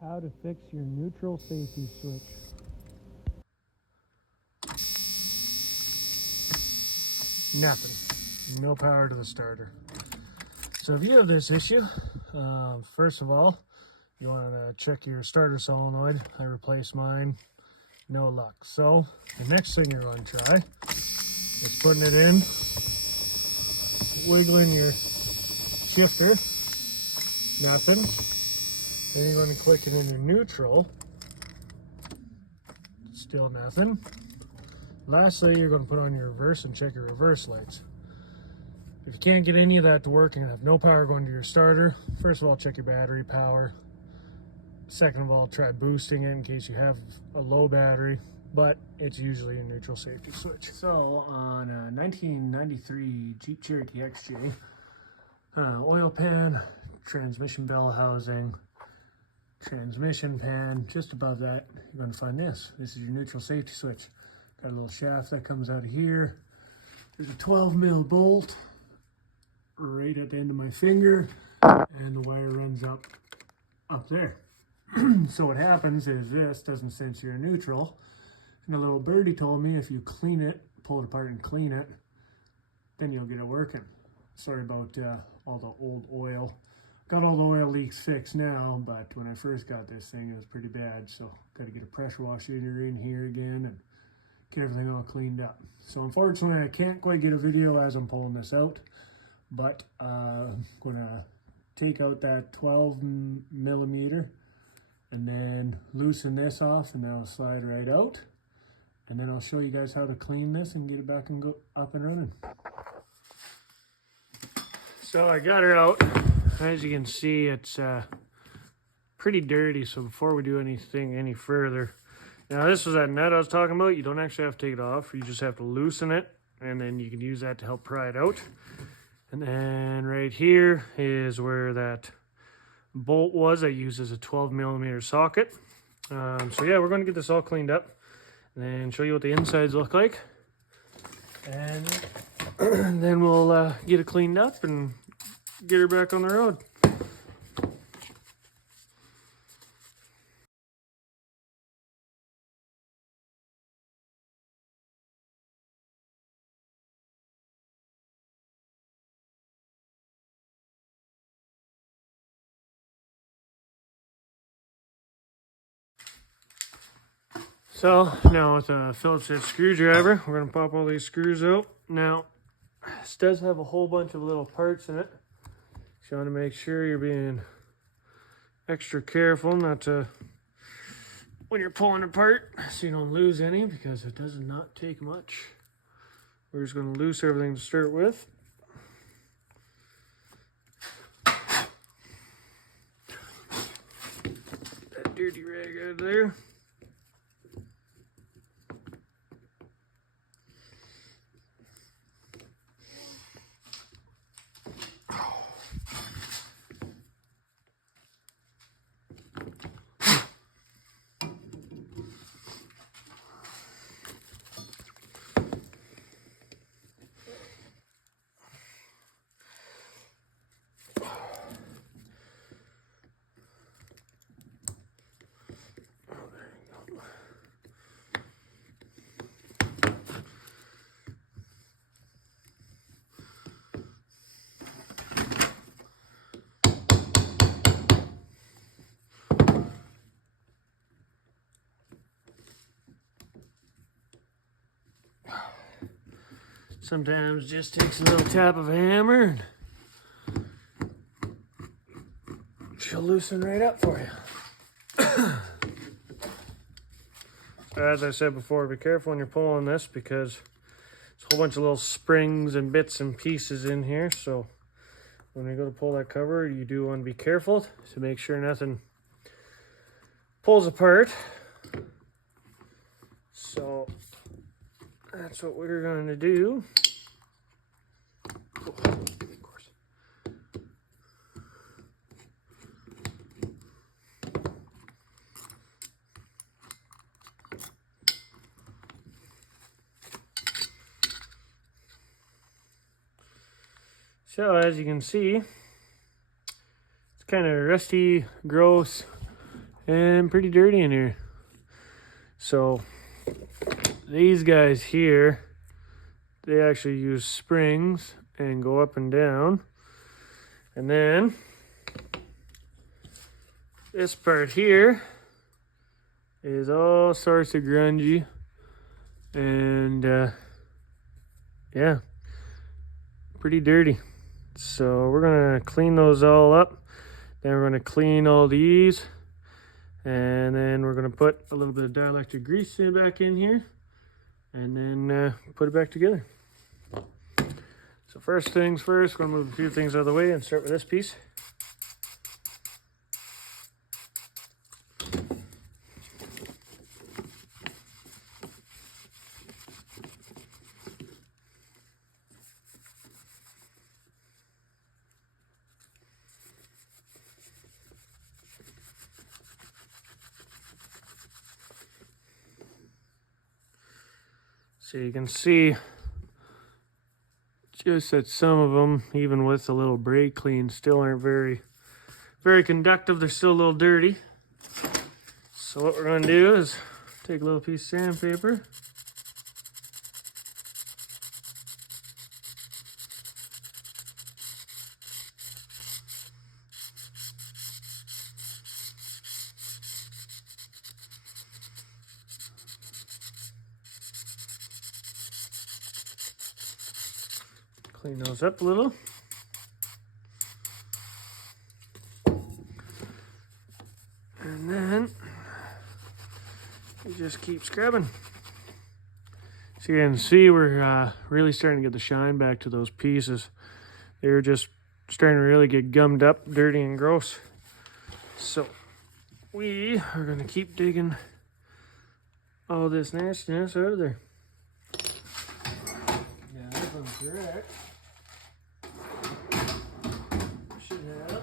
How to fix your neutral safety switch. Nothing. No power to the starter. So if you have this issue, first of all, you want to check your starter solenoid. I replaced mine. No luck. So the next thing you're going to try is putting it in, wiggling your shifter. Nothing. Then you're going to click it into neutral. Still nothing. Lastly, you're going to put on your reverse and check your reverse lights. If you can't get any of that to work and have no power going to your starter, first of all, check your battery power. Second of all, try boosting it in case you have a low battery, but it's usually a neutral safety switch. So on a 1993 Jeep Cherokee XJ, oil pan, transmission bell housing, transmission pan, just above that, you're going to find this. This is your neutral safety switch. Got a little shaft that comes out of here. There's a 12mm bolt right at the end of my finger, and the wire runs up there. So what happens is this doesn't sense you're neutral, and a little birdie told me if you clean it, pull it apart and clean it, then you'll get it working. Sorry about all the old oil. Got all the oil leaks fixed now, but when I first got this thing, it was pretty bad. So got to get a pressure washer in here again and get everything all cleaned up. So unfortunately, I can't quite get a video as I'm pulling this out, but I'm gonna take out that 12mm and then loosen this off, and then I'll slide right out. And then I'll show you guys how to clean this and get it back and go up and running. So I got her out. As you can see, it's pretty dirty. So before we do anything any further, now this was that nut I was talking about. You don't actually have to take it off. You just have to loosen it, and then you can use that to help pry it out. And then right here is where that bolt was. I used as a 12mm socket. So yeah, we're going to get this all cleaned up and then show you what the insides look like. And then we'll get it cleaned up and get her back on the road. So now with a Phillips head screwdriver, we're going to pop all these screws out. Now, this does have a whole bunch of little parts in it. So you want to make sure you're being extra careful not to, when you're pulling apart, so you don't lose any, because it does not take much. We're just going to loose everything to start with. That dirty rag out of there. Sometimes it just takes a little tap of a hammer and she'll loosen right up for you. So as I said before, be careful when you're pulling this, because there's a whole bunch of little springs and bits and pieces in here. So when we go to pull that cover, you do want to be careful to make sure nothing pulls apart. So that's what we're going to do. Oh, of course. So as you can see, it's kind of rusty, gross, and pretty dirty in here. So these guys here, they actually use springs and go up and down. And then this part here is all sorts of grungy, and yeah, pretty dirty. So we're gonna clean those all up. Then we're gonna clean all these, and then we're gonna put a little bit of dielectric grease back in here, and then put it back together. So first things first, we're gonna move a few things out of the way and start with this piece. So you can see just that some of them, even with a little brake clean, still aren't very conductive. They're still a little dirty. So what we're going to do is take a little piece of sandpaper. Clean those up a little. And then you just keep scrubbing. So you can see we're really starting to get the shine back to those pieces. They're just starting to really get gummed up, dirty and gross. So we are going to keep digging all this nastiness out of there. Yeah, this one's correct. Should have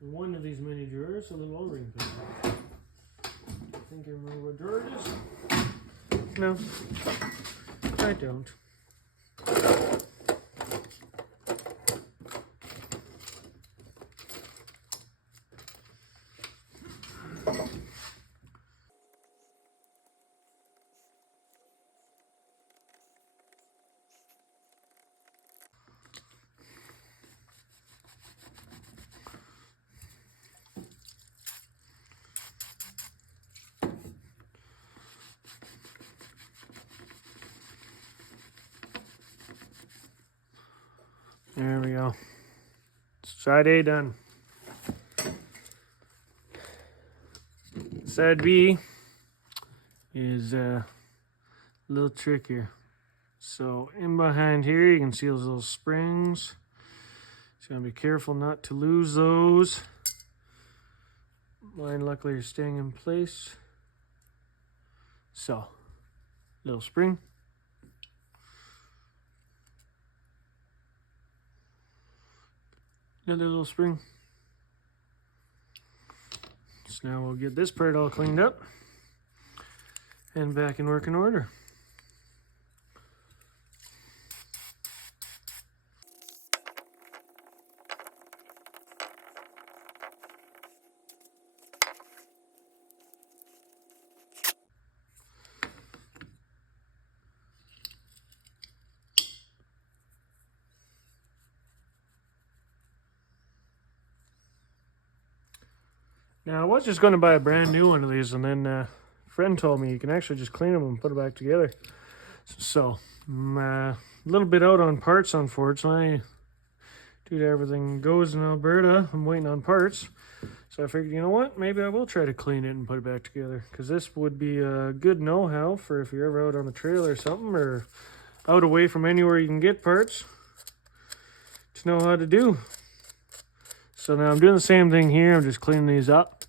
one of these mini drawers, a little O-ring pin. I think I remember what drawer it is. No, I don't. There we go. Side A done. Side B is a little trickier. So in behind here, you can see those little springs. So you gotta be careful not to lose those. Mine luckily are staying in place. So, little spring. Another little spring. So now we'll get this part all cleaned up and back in working order. Now, I was just going to buy a brand new one of these, and then a friend told me you can actually just clean them and put it back together. So, I'm a little bit out on parts, unfortunately. Due to everything goes in Alberta, I'm waiting on parts. So I figured, you know what, maybe I will try to clean it and put it back together. Because this would be a good know-how for if you're ever out on the trail or something, or out away from anywhere you can get parts, to know how to do. So now I'm doing the same thing here. I'm just cleaning these up.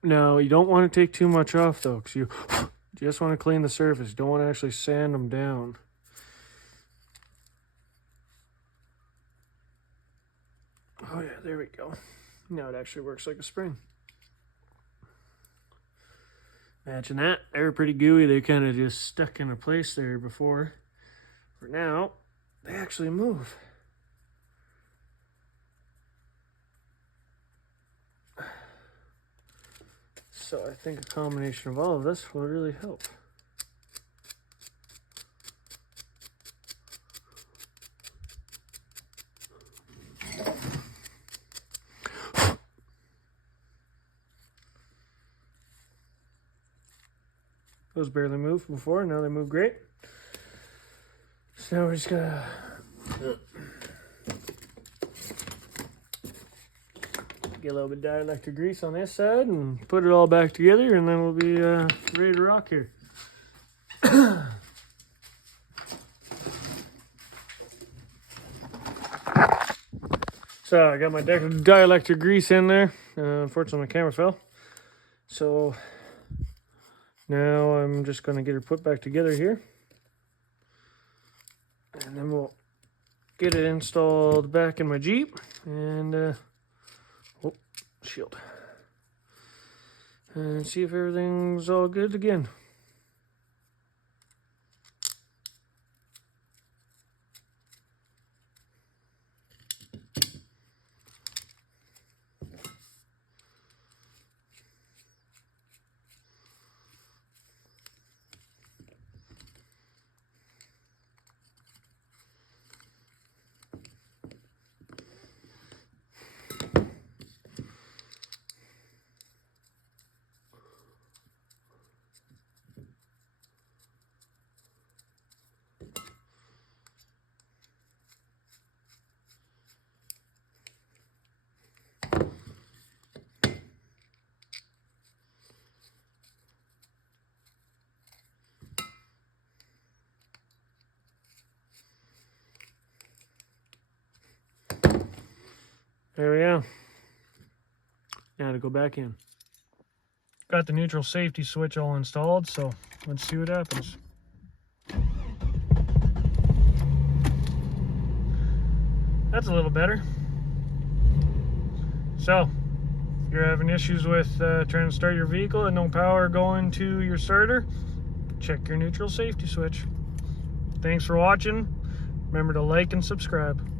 Now, you don't want to take too much off, though, because you just want to clean the surface. You don't want to actually sand them down. Oh, yeah, there we go. Now it actually works like a spring. Imagine that. They were pretty gooey. They kind of just stuck in a place there before. For now, they actually move. So I think a combination of all of this will really help. Those barely moved before, now they move great. So now we're just gonna get a little bit of dielectric grease on this side and put it all back together, and then we'll be ready to rock here. So I got my dielectric grease in there. Unfortunately my camera fell. So now I'm just going to get her put back together here. And then we'll get it installed back in my Jeep. And, oh, shield. And see if everything's all good again. There we go. Now to go back in. Got the neutral safety switch all installed, so let's see what happens. That's a little better. So, if you're having issues with trying to start your vehicle and no power going to your starter, check your neutral safety switch. Thanks for watching. Remember to like and subscribe.